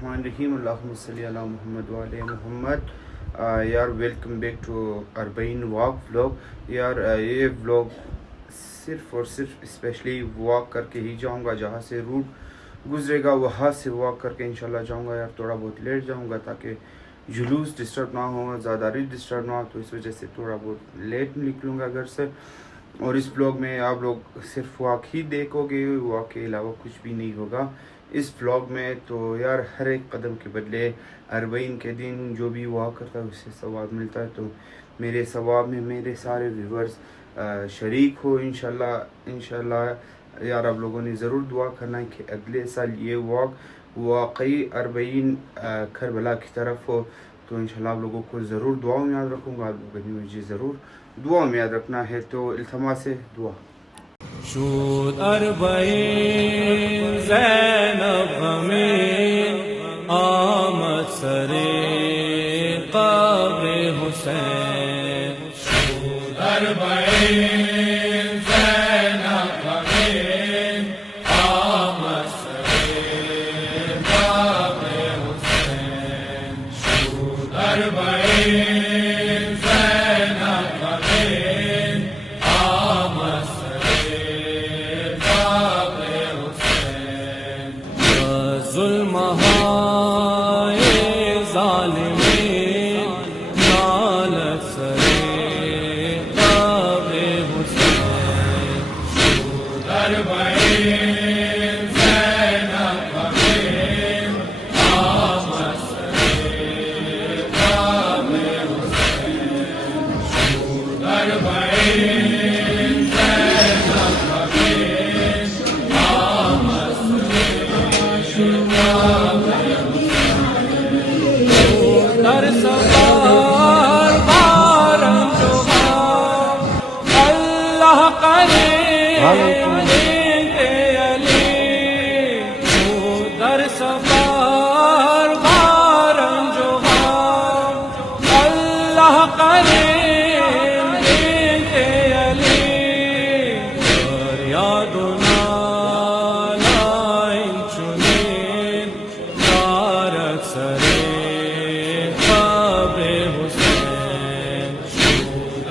الرحمن الرحیم اللہم صلی علی محمد وعلی محمد. یار welcome back to Arbaeen walk vlog. یار یہ ولاگ صرف اور صرف اسپیشلی واک کر کے ہی جاؤں گا. جہاں سے روٹ گزرے گا وہاں سے واک کر کے انشاءاللہ جاؤں گا. یار تھوڑا بہت لیٹ جاؤں گا تاکہ جلوس ڈسٹرب نہ ہو, زیادہ ریچ ڈسٹرب نہ ہو, تو اس وجہ سے تھوڑا بہت لیٹ نکلوں گا گھر سے. اور اس بلاگ میں آپ لوگ صرف واک ہی دیکھو گے, واک کے علاوہ کچھ بھی نہیں ہوگا اس بلاگ میں. تو یار ہر ایک قدم کے بدلے اربعین کے دن جو بھی واک کرتا ہے اس سے ثواب ملتا ہے. تو میرے ثواب میں میرے سارے ویورز شریک ہو انشاءاللہ. یار آپ لوگوں نے ضرور دعا کرنا ہے کہ اگلے سال یہ واک واقعی اربعین کربلا کی طرف ہو. تو انشاءاللہ آپ لوگوں کو ضرور دعاؤں میں یاد رکھوں گا. آپ لوگوں نے مجھے ضرور دعاؤں میں یاد رکھنا ہے. تو التماس ہے دعا. شود اربعین زینب غمین آمد سرے قبر حسین. شود اربعین زینب غمین آمد سرے قبر حسین. شود اربعین ظلم ہائے ظالمین نالت سرے قبر حسین. شود اربعین زینب غمین آمد سرے قبر حسین. شود اربعین در سفر بارم جو اللہ کریم علی. در سفر بارم جو اللہ کریم علی. در یاد نالائن چنین دارد سرے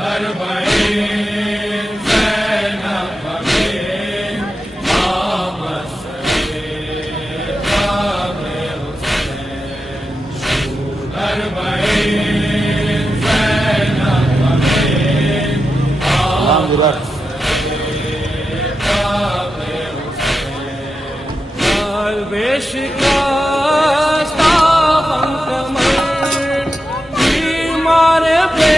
اربعین زینب غمین آمد سرے قبر حسین. شود اربعین زینب غمین آمد سرے قبر حسین. قلب شکستہ غم کمر بیمار پہ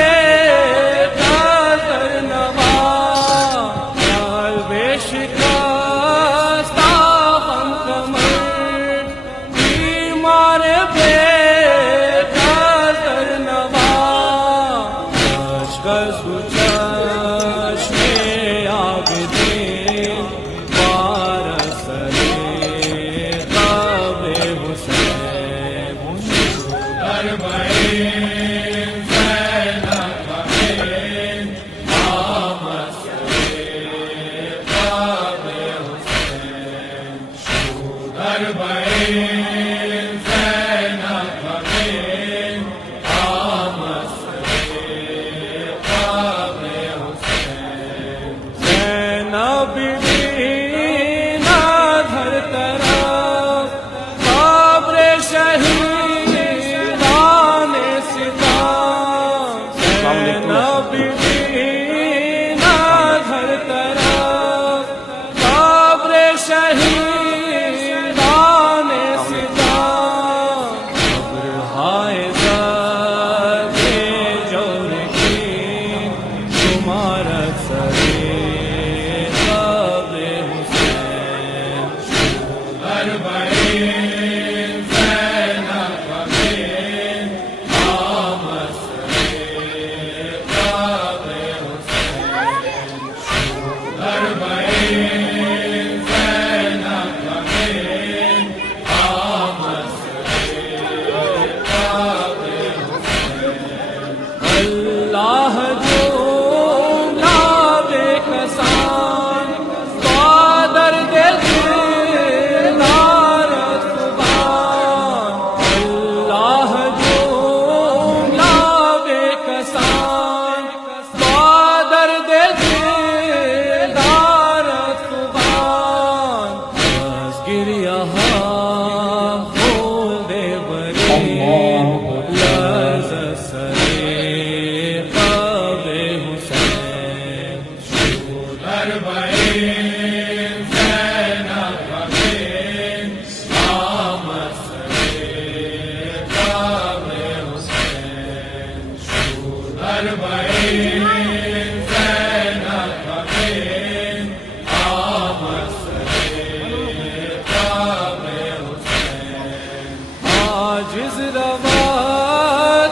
عاجز روا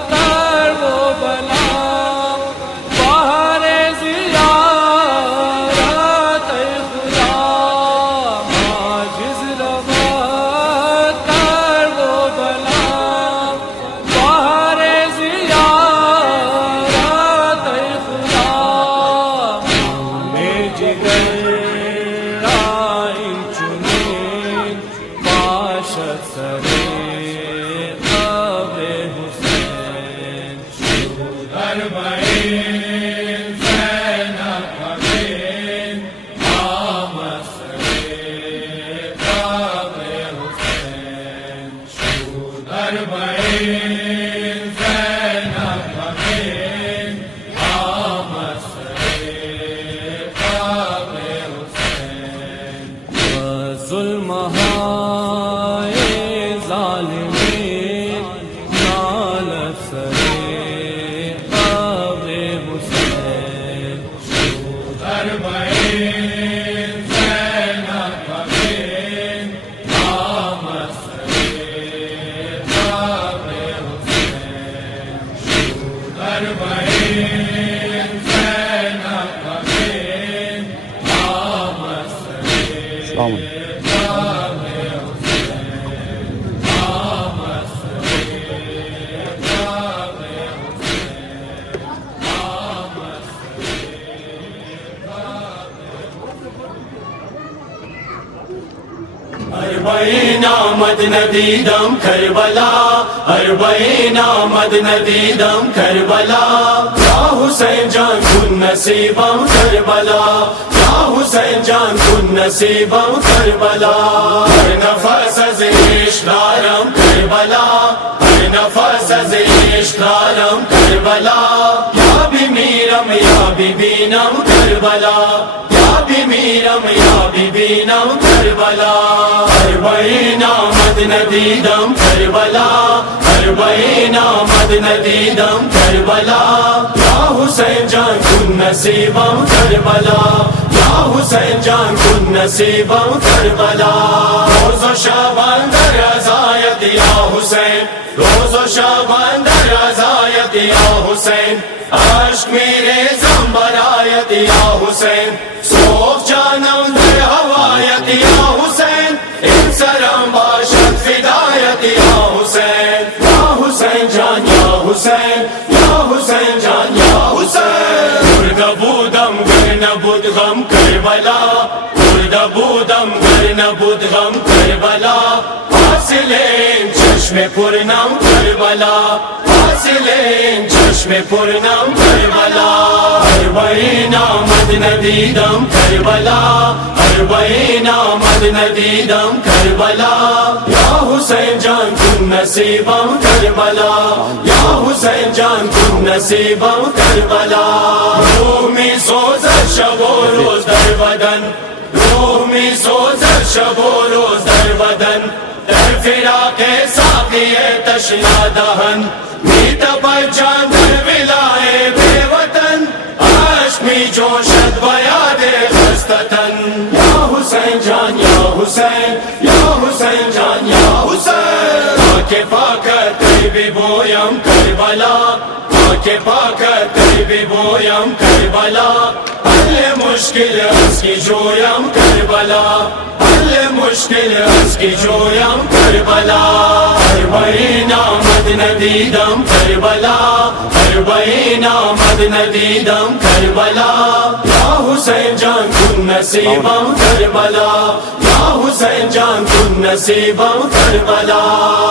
تر وہ بلا باہر زیارت خدا عاجز روا تر وہ بلا باہر زیارت خدا میں جگر آئی چنین باشد سرے ظلم ہائے ظالمین نالت سرے قبر حسین اربعین زینب بغین آمد سرے قبر حسین اربعین زینب بغین آمد سرے اربعین آمد ندیدم کربلا اربعین آمد ندیدم کربلا یا حسین جان کن نصیبم کربلا یا حسین جان کن نصیبم کربلا ہر نفس از عشق دارم کربلا ہر نفس از عشق دارم کربلا یا بمیرم یا ببینم کربلا میرم یا ببینم کربلا اربعین آمد ندیدم کربلا اربعین آمد ندیدم کربلا یا حسین جان کن نصیبم کربلا یا حسین جان کن نصیبم کربلا روز و شبان در رضایت یا حسین روز و شبان در رضایت یا حسین عشق میرے زمبرایت یا حسین صوف جانم در ہوایت یا حسین ان سرم باشد فدایت یا حسین جان یا حسین یا حسین جان یا حسین مرد بودم گر نبود غم کربلا مرد بودم گر نبود غم کربلا حاصلین چشم پرنم کربلا حاصلین چشم پرنم کربلا اربعین آمد ندیدم کربلا اربعین آمد ندیدم کربلا یا حسین جان کن نصیبم کربلا یا حسین جان کن نصیبم کربلا روح می سوزد شب و روز در بدن روح می سوزد شب و روز در بدن در فراق ساقی تشنا دهن می تپد جان در ولای بے وطن عشق می جوشد بیاد خستتن یا حسین جان یا حسین یا حسین جان یا حسین آنکھ پاکر طیبی بویم کربلا آنکھ پاکر طیبی بویم کربلا حل مشکل اس کی جویم کربلا حل مشکل اس کی جویم کربلا اربعین آمد ندیدم کربلا اربعین آمد ندیدم کربلا یا حسین جان کن نصیبم کربلا یا حسین جان کن نصیبم کربلا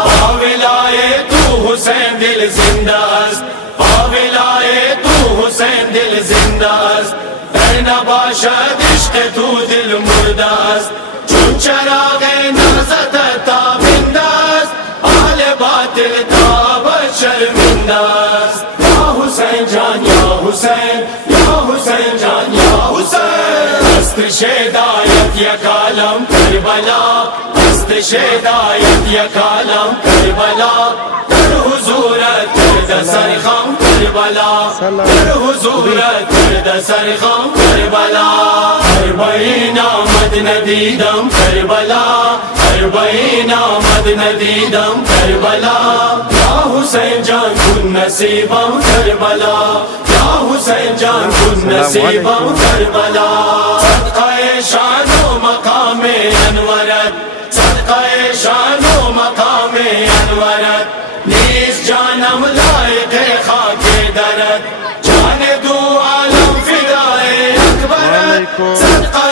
باولائے تو حسین دل زندہ است باولائے تو حسین دل زندہ است در نباشد عشق تو دل مردہ است چون چراغ نازت تابندہ است آل باطل تابت شرمندہ است یا حسین جان یا حسین یا حسین جان یا حسین است شہدایت یک عالم کربلا است شہدایت یک عالم کربلا در حضورت کرد سرخم کربلا در حضورت کرد سرخم کربلا اربعین آمد ندیدم کربلا اربعین آمد ندیدم کربلا یا حسین جان کن نصیبم کربلا یا حسین جان کن نصیبم کربلا صدقہ شان و مقام انورت صدقہ شان و مقام انورت نیز جانم لائق خاک درت جان دو عالم فدائے اکبرت صدقہ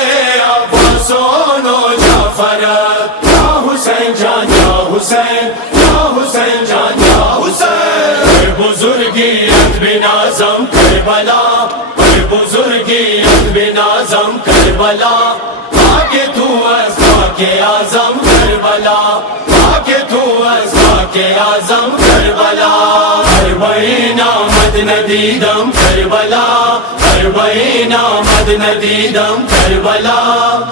عباسون و جعفرت یا حسین جان یا حسین یا حسین جان یا حسین بزرگیت بنازم کربلا بزرگیت بنازم کربلا آگے تو از خاک اعظم کربلا آگے تو از خاک اعظم کربلا اربعین آمد ندیدم کربلا اربعین آمد ندیدم کربلا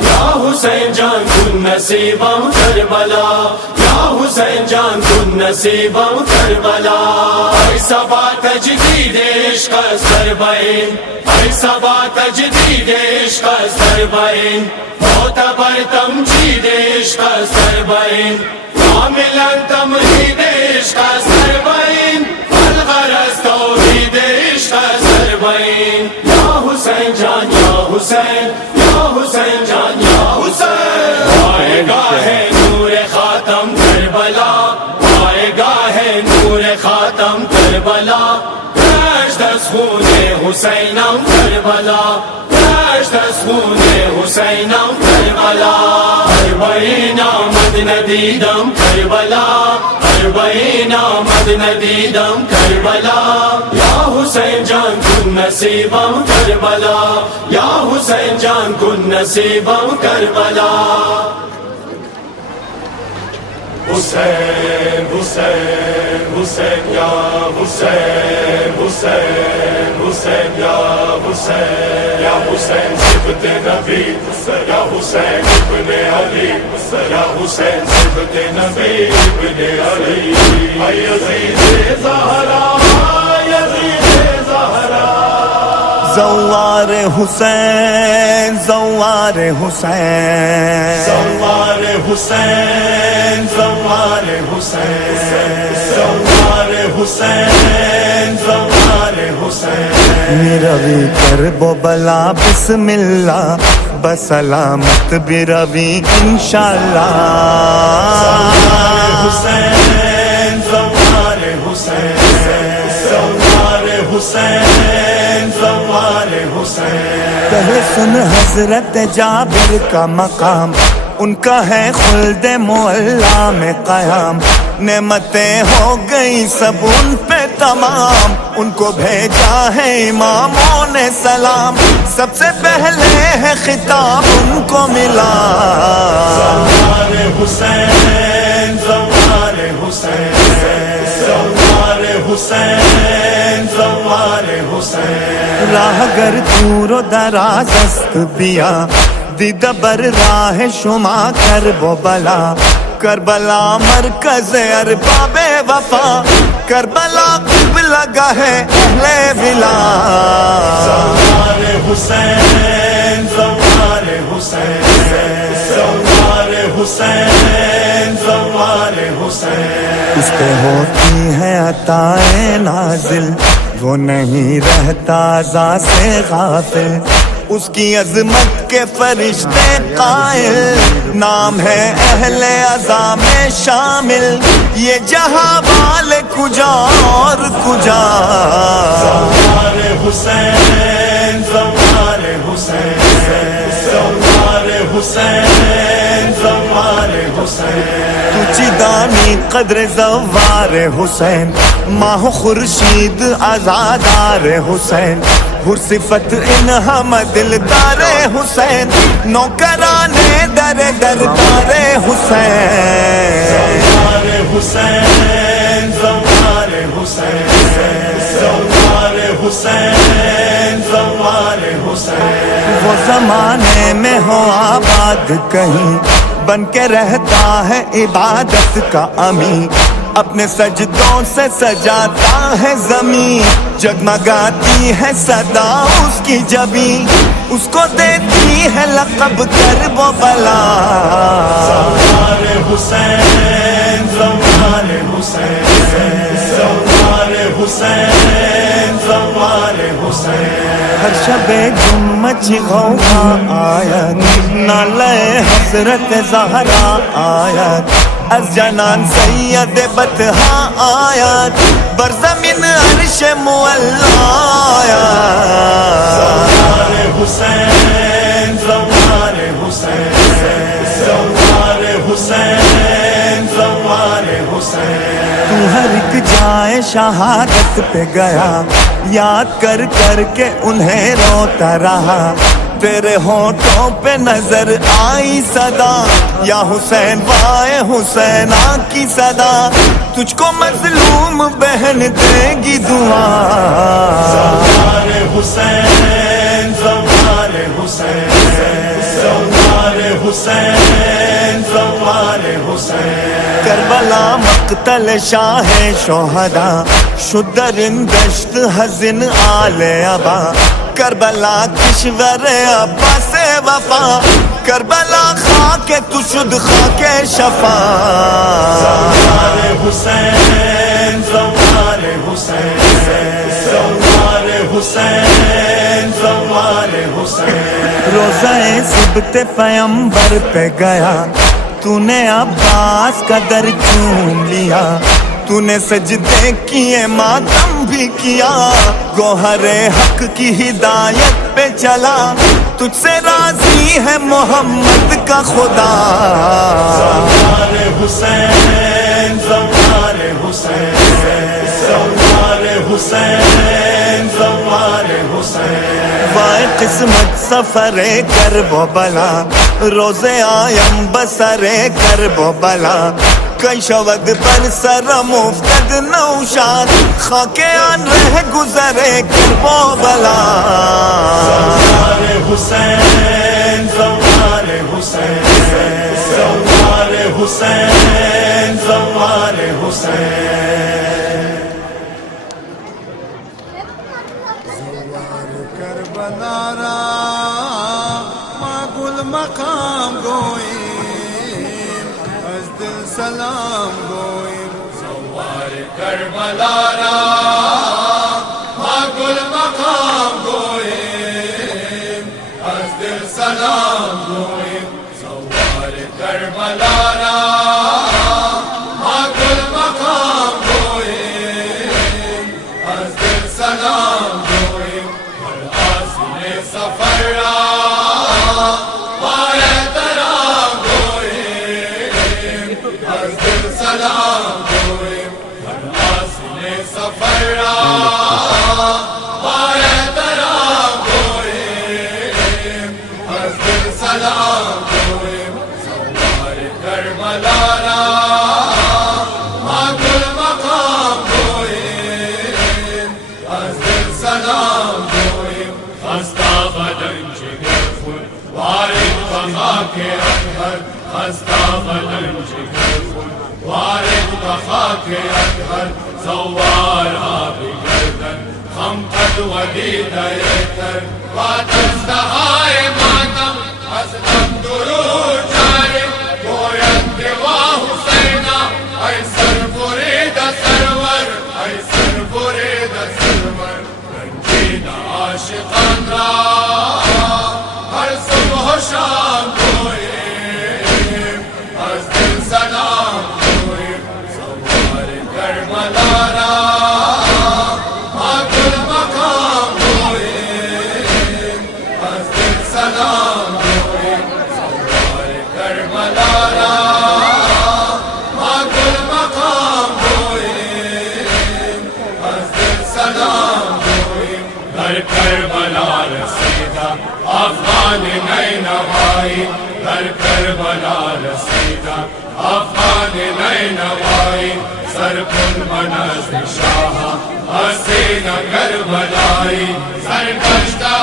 یا حسین جان کن نصیبم کربلا یا حسین جان کن نصیبم کربلا ایسا با تجدید عشق از اربعین ایسا با تجدید عشق از اربعین معتبر تمجید عشق از اربعین کاملا تمہید عشق از اربعین الغرض توحید عشق از اربعین یا حسین جان یا حسین یا حسین جان یا حسین آئے گا ہے نور خاتم کربلا آئے گا ہے نور خاتم کربلا گشت از خون حسینم کربلا گشت از خون حسینم کربلا اربعین آمد ندیدم کربلا اربعین آمد ندیدم کربلا یا حسین جان کن نصیبم کربلا یا حسین جان کن نصیبم کربلا حسین حسین حسین یا حسین حسین حسین یا حسین یا حسین صفت نبی یا حسین ابن علی یا حسین صفت نبی ابن علی اے یزید زہرا یزید زہرا زوار حسین زوار حسین زوار حسین زوار حسین زوار حسین زوار حسین میروی کرب و بلا بسم اللہ بسلامت بروی انشاءاللہ زوار حسین زوار حسین زوار حسین زوار حسین پہلے سن حضرت جابر کا مقام ان کا ہے خلد معلا میں قیام نعمتیں ہو گئی سب ان پہ تمام ان کو بھیجا ہے اماموں نے سلام سب سے پہلے ہے خطاب ان کو ملا زوار حسین زوار حسین زوار حسین زوار حسین راہ گر دور و دراز است بیا دیدہ بر راہ شما کرب و بلا کربلا مرکز ارباب وفا کربلا قبلہ گاہ اہل ولا زوار حسین زوار حسین زوار حسین زوار حسین اس پہ ہوتی ہے عطائے نازل وہ نہیں رہتا ذات سے غافل اس کی عظمت کے فرشتے قائل نام ہے اہل عزا میں شامل یہ جہاں والے کجا اور کجا زوار حسین زوار حسین زوار حسین زوار حسین تجھی دانی قدر زوار حسین ماہ خورشید آزادار حسین ہر صفت ان ہم دلدار حسین نوکرانے در دردار حسین زوار حسین زوار حسین زوار حسین زوار حسین وہ زمانے میں ہو آباد کہیں بن کے رہتا ہے عبادت کا امین اپنے سجدوں سے سجاتا ہے زمین جگمگاتی ہے صدا اس کی جبیں اس کو دیتی ہے لقب کرب و بلا زوار حسین زوار حسین زوار حسین زوار حسین ہر شب گمچ غوغا آیت نالے حضرت زہرا آیت از جنان سید بطحا آیت بر زمین عرش معلا آیت زوار حسین زوار حسین زوار حسین زوار حسین تو ہر ایک جائے شہادت پہ گیا یاد کر کر کے انہیں روتا رہا تیرے ہونٹوں پہ نظر آئی صدا یا حسین وائے حسینہ کی صدا تجھ کو مظلوم بہن دے گی دعا زوار حسین زوار حسین زوار حسین زوار حسین کربلا مقتل شاہ شہدا شدرن دشت حزن آل ابا کربلا کشور ابا سے وفا کربلا خاک تو شد خاک شفا زوار حسین زوار حسین زوار حسین زوار حسین روزہ سبت پیمبر پہ گیا تو نے عباس کا در چوم لیا تو نے سجدے کیے ماتم بھی کیا گوہر حق کی ہدایت پہ چلا تجھ سے راضی ہے محمد کا خدا زوار حسین زوار حسین زوار حسین زوار حسین وائے قسمت سفر کرب و بلا روزے آیم بسر کرب و بلا کئی شود پر سر مفتد نوشاد خاک آن رہ گزرے کرب و بلا زوار حسین زوار حسین زوار حسین زوار حسین کربلا را ما گل مقام گویم از دل سلام گویم زوار کربلا را ما گل مقام گویم از دل سلام گویم زوار کربلا را ما گل مقام گویم از دل سلام گویم سفر را بار ترام گویم از دل سلام گویم آسین سفر را بار ترام گویم از دل سلام گویم زوار کربلا را ما گل مقام گویم از دل سلام گویم خستا بدن جگر خون وارد بخا کے اطہر خستا بدن جگر خون وارد بخا کے اطہر زوار آب گردن خم قد ودید ایتر واتز دہائے ماتم حسنم درود جاری گوید دیوا حسینہ ای سر برید سرور ای سر برید سرور رنجید عاشقان را ہر صبح و شام گویم از دل سلام گویم زوار کربلا را ما گل مقام گویم از دل سلام گویم زوار کربلا را ما گل مقام گویم از دل سلام گویم در کربلا رسیدہ افغان نینوائی در کربلا رسیدہ افغان نینوائی سر کن منز شاہ حسین کربلائی سر کشتہ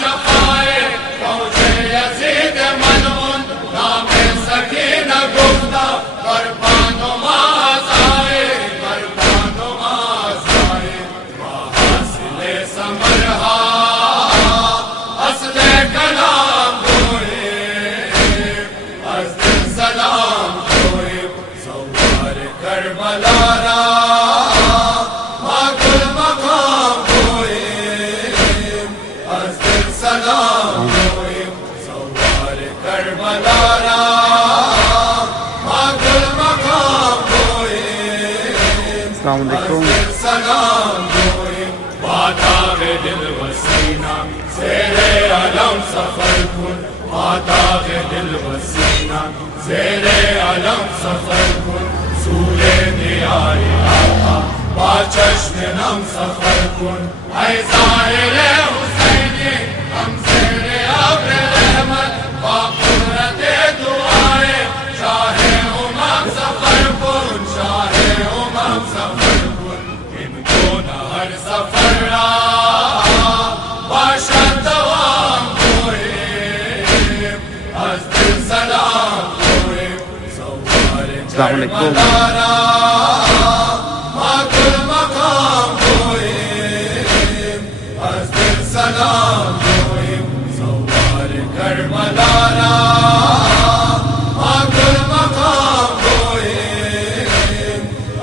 شفائے پہنچے یزید منون نام سکینہ گفتہ قربان و مازائے السلام علیکم. سلام گوئیں باداغ دل وسینہ زیر علم سفر کن باداغ دل وسینہ زیر علم سفر کن سوئے دیار آقا با چشم نم سفر کن اے ظاہر حسینی ہم زیر ابر رحمت با قدرت دعائیں شاہ امم سفر کن شاہ امم سفر کن ان کو نہ ہر سفر را باشد دوام گوئیں از دل سلام گوئیں سوار السلام علیکم. کربلا را ماکل مقام گوئیں از دل سلام گوئیں سوار کربلا را ماکل مقام گوئیں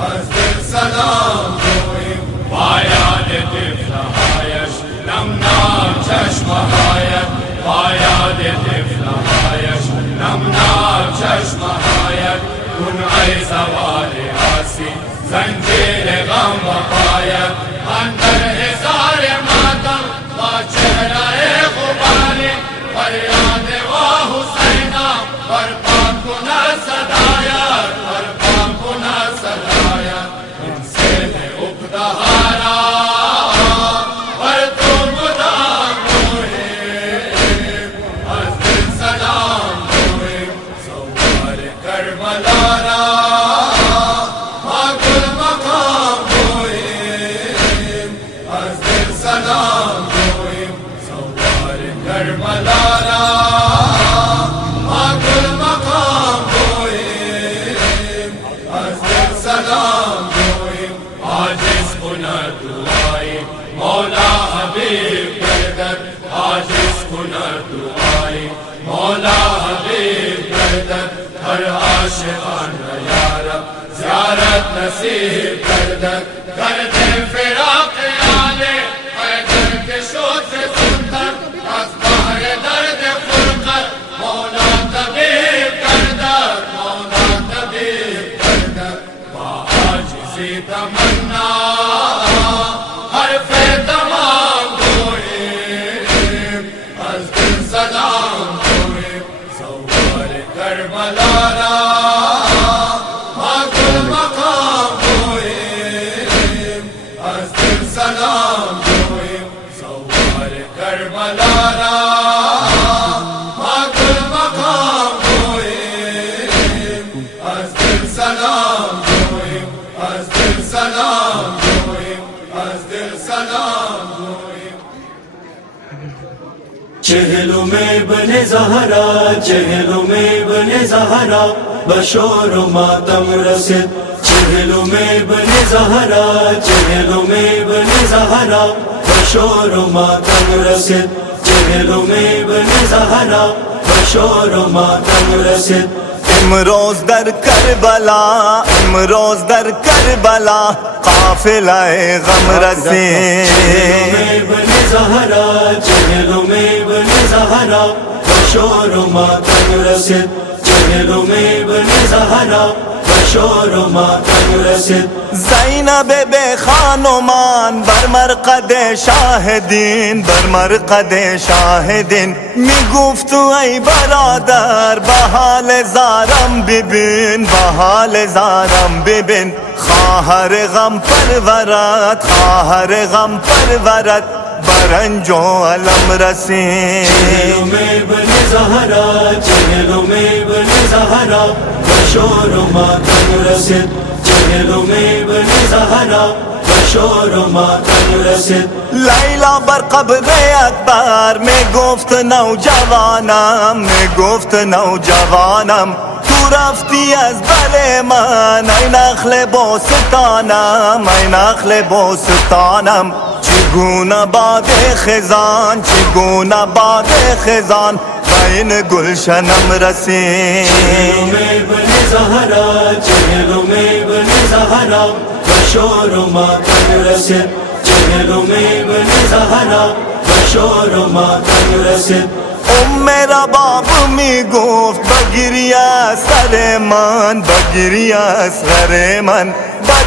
از دل سلام گوئیں پایان طفلهایش نمناک چشمهایت پایان طفلهایش نمناک چشمهایت کن ای زوال آسی زنجیر غم وقایت اندر حصار ماتم با چہرہ غباری فریاد و حسینہ برپا کنا صدایت برپا کنا صدایت ان سے دے اقدہارا پر تو مدام گوئیں از دل سلام گوئیں سوار کربلا را ماکل مقام گوئیں از دل سلام گوئیں سوار کربلا را ماکل مقام گوئیں از دل سلام گوئیں عاجز کنر دعائی مولا حبیب گردد عاجز کنر دعائی مولا حبیب گردد ہر عاشقان یا رب زیارت نصیب گردد کرتے فراق آلے حیدر کے شوق سے سندر از بحر درد فرقت مولا طبیب گردد مولا طبیب گردد با عاجزی تمنا حرف تمام گوئیں از دل سلام گوئیں سوار کربلا را ماکل مقام گوئیں از دل سلام گوئیں سوار کربلا را ماکل مقام گوئیں از دل سلام گوئیں از دل سلام گوئیں از دل سلام گوئیں چہلوں میں بن زہرا چہلوں میں بن زہرا بشور و ماتم رسد چہلوں میں بن زہرا چہلوں میں بن زہرا بشور و ماتم رسد چہلوں میں بن زہرا بشور و ماتم رسد امروز در کربلا امروز در کربلا قافلہ غم رسے چہلوں میں بن زہرا چہلوں میں بن زہرا بشور و ماتم رسد چہلوں میں بن زہرا بشور و ماتم رسد زینب بے خانمان بر مرقد شاهدین بر مرقد شاهدین میگفت ای برادر به حال زارم ببین به حال زارم ببین خواهر غم پرورد خواهر غم پرورد برنج و علم رسین چہلوں میں بن زہرا چہلوں میں بن زہرا بشور و ماتم رسد چہلوں میں بن زہرا بشور و ماتم رسد لیلا بر قبر اکبر میں گفت نوجوانم میں گفت نوجوانم تو رفتی از بر من ای نخل بوستانم ای نخل بوستانم چگونه باد خزان چگونه باد خزان و این گلشنم رسید چہلوں میں بن زہرا چہلوں میں بن زہرا بشور و ماتم رسد چہلوں میں بن زہرا بشور و ماتم رسد میرا باپ می گفت بگیری از سر من بگیری از سر من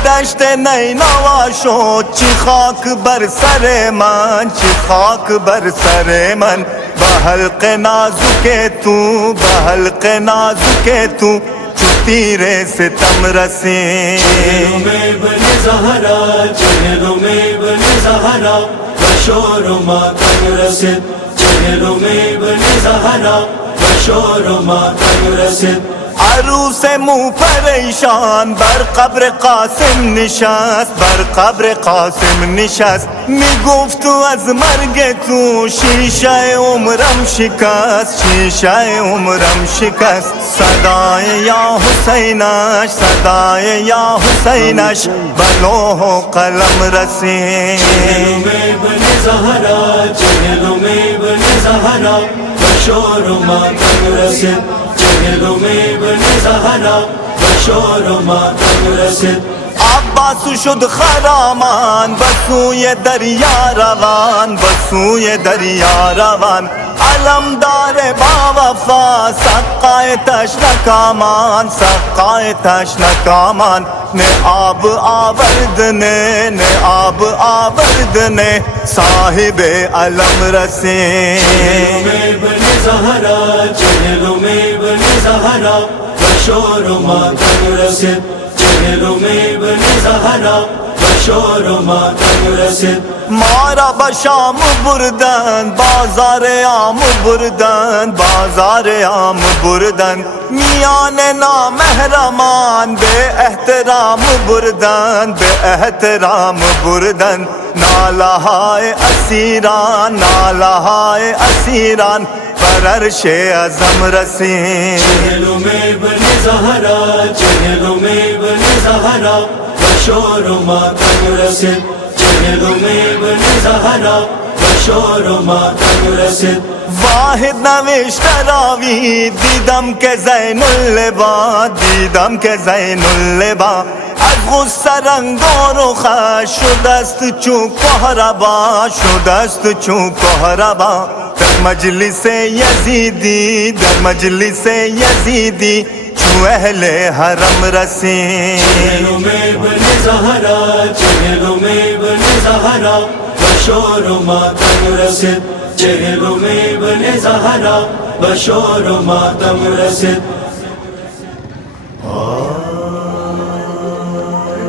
دشت نینوا شد چی خاک بر سر من، چی خاک بر سر من. به حلق نازک تو، به حلق نازک تو چو تیر ستم رسے. چہلوں میں ابن زہرا، چہلوں میں ابن زہرا بشور و ماتم رسد. چہلوں میں ابن زہرا بشور و ماتم رسد. عروس منہ پریشان بر قبر قاسم نشست، بر قبر قاسم نشست. میگفت از مرگ تو شیشه عمرم شکست، شیشه عمرم شکست. صدای یا حسینش، صدای یا حسینش به لوح و قلم رسید. چہلوں میں ابن زہرا، چہلوں میں ابن زہرا بشور و ماتم رسد. چہلوں میں ابن زہرا بشور و ماتم رسد. عباس شد خرامان بسوی دریا روان، بسوی دریا روان. علمدار با وفا سقای تشنکامان، سقای تشنکامان. نے آب آوردنے، نے آب آوردنے صاحب علم رسے. چہلوں میں ابن زہرا، چہلوں میں ابن زہرا بشور و ماتم رسد. چہلوں میں ابن زہرا بشور و ماتم رسد. مارا بشام بردن بازار عام بردن، بازار عام بردن. میان نامحرمان بے احترام بردن، بے احترام بردن. نالہائے اسیران، نالہائے اسیران پر عرش اعظم رسیں. چہلوں میں ابن زہرا، چہلوں میں ابن زہرا بشور و ماتم رسد. چہلوں میں ابن زہرا بشور و ماتم رسد. واحد نوشت راوی دیدم که زین اللبا، دیدم که زین اللبا از غصه رنگ و رخش شدست چون کهربا، شدست چون کهربا. در مجلس یزیدی، در مجلس یزیدی چون اہل حرم رسیں. چہلوں میں ابن زہرا، چہلوں میں ابن زہرا بشور و ماتم رسد. چہلوں میں ابن زہرا بشور و ماتم رسد.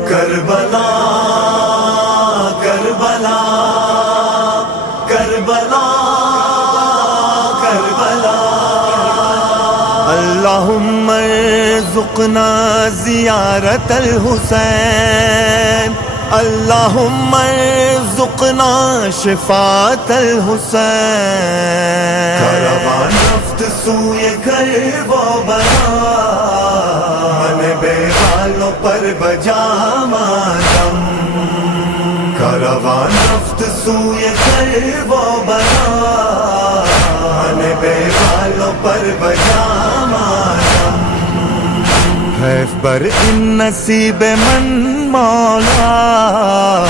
کربلا کربلا کربلا کربلا. اللہم ارزقنا زیارت الحسین، اللہم ارزقنا شفاعت الحسین. کاروان رفت سوی کرب و بلا، من بے حالوں پر بجا ماتم. کاروان رفت سوی کرب و بلا، من بے حالوں پر بجا ماتم. حیف بر ان نصیب من مولا،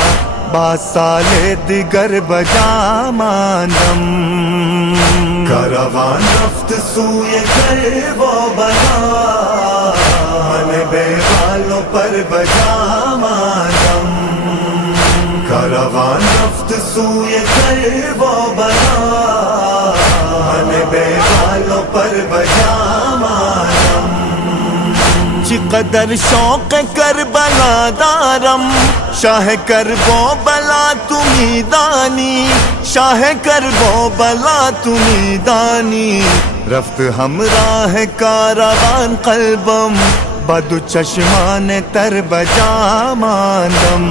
با سال دیگر بجا ماندم. کاروان رفت سوی کرب و بلا، من بے حالوں پر بجا ماندم. کاروان رفت سوی کرب و بلا، من بے حالوں پر بجا ماندم. چقدر شوق کربلا دارم، شاہ کرب و بلا تمی دانی، شاہ کرب و بلا تمی دانی. رفت ہمراہ کاروان قلبم، بدو چشمان تر بجا ماندم.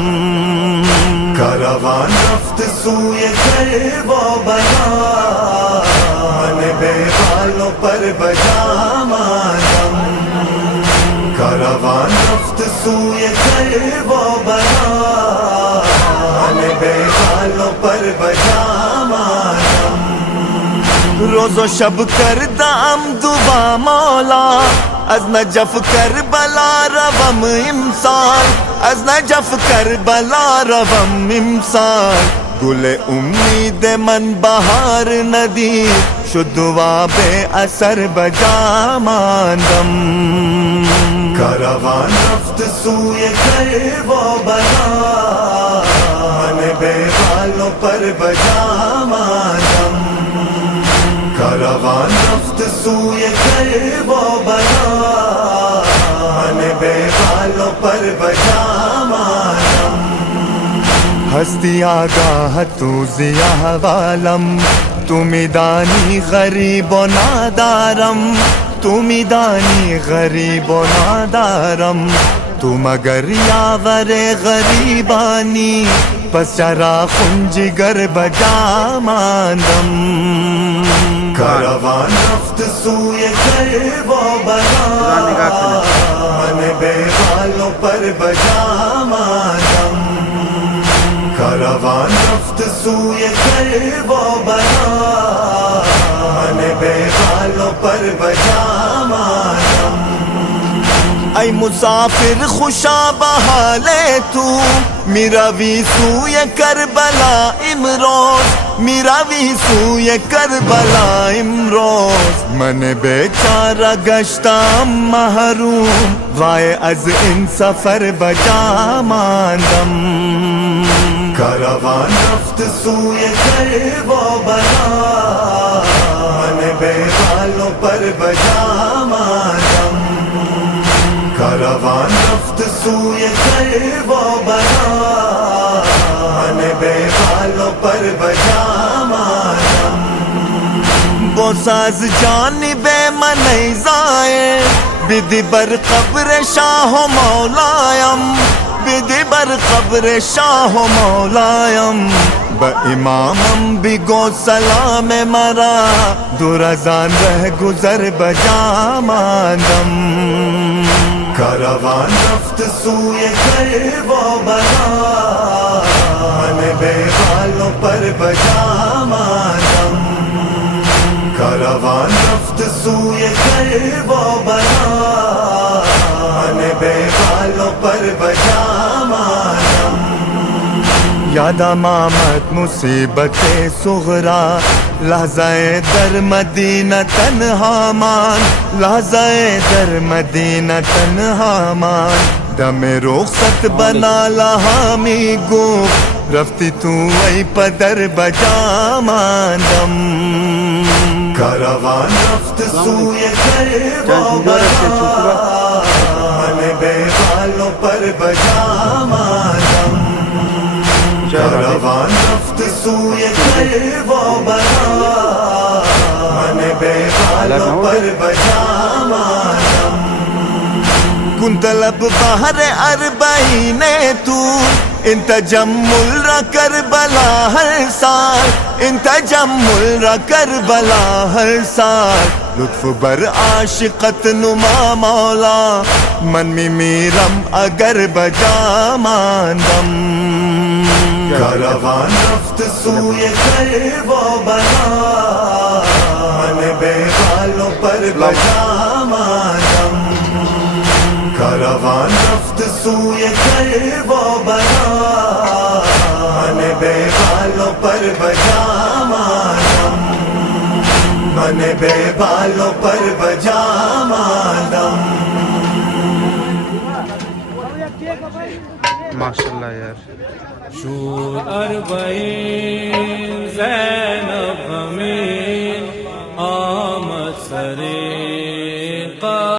کاروان رفت سوی کرب و بلا، من بے حالوں پر بجا ماندم. کاروان رفت سوی کرب و بلا، من بے حالوں پر بجا ماندم. روز و شب کردم دعا مولا، از نجف کربلا روم امسال، از نجف کربلا روم امسال. گل امید من بہار ندی شد دعا بے اثر بجا ماندم. کاروان رفت سوئے کرب و بلا من بے بالوں پر بجا ماتم کاروان رفت سوئے کرب و بلا من بے بالوں پر بجا ماتم ہستی آگاہ تو ضیاء والم تم دانی غریب و نادارم تم دانی غریب و نادارم تم اگر یاور غریبانی پس چرا خنجگر بجا ماندم کاروان رفت سوئے کرب و بلا من بے بالوں پر بجا ماندم کاروان رفت سوئے کرب و بلا من بے بالوں پر بجا ماتم ای مسافر خوشا بحال تو میرا وی سوئے کربلا امروز میرا وی سوئے کربلا امروز من بیچارہ گشتم محروم وائے از ان سفر بجا ماندم کاروان رفت سوئے کرب و بلا من بے بالوں پر بجا ماتم کاروان رفت سوئے کرب و بلا من بے بالوں پر بجا ماتم وہ ساز جانب من زائے بدی بر قبر شاہ و مولایم بدی بر قبر شاہ و مولایم با امامم بگو سلام مرا دورزان رہ گزر بجا ماندم کاروان رفت سوئے کرب و بلا من بے بالوں پر بجا ماندم کاروان رفت سوئے کرب و بلا من بے بالوں پر بجا ماتم یاد آمد مصیبت صغرا لحظہ در مدینہ تنہا مان لحظہ در مدینہ تنہا مان دم رخصت بنا لہامی گو رفتی تو ای پدر بجا ماندم کاروان رفت سوئے کرب و بلا من بے بالوں پر بجا ماتم کاروان رفت سوئے کرب و بلا من بے بالوں پر بجا ماتم كنت طلب بحر اربعین تو ان تجمل را کربلا ہر سال ان تجمل را کربلا ہر سال لطف بر عاشقت نما مولا من می میرم اگر بجا ماندم کاروان رفت سوئے کرب و بلا من بے بالوں پر بجا ماندم کاروان رفت سوئے کرب و بلا من بے بالوں پر بجا ماندم من بے بالوں پر بجا ماندم ماشاءاللہ یار شد 40 زینب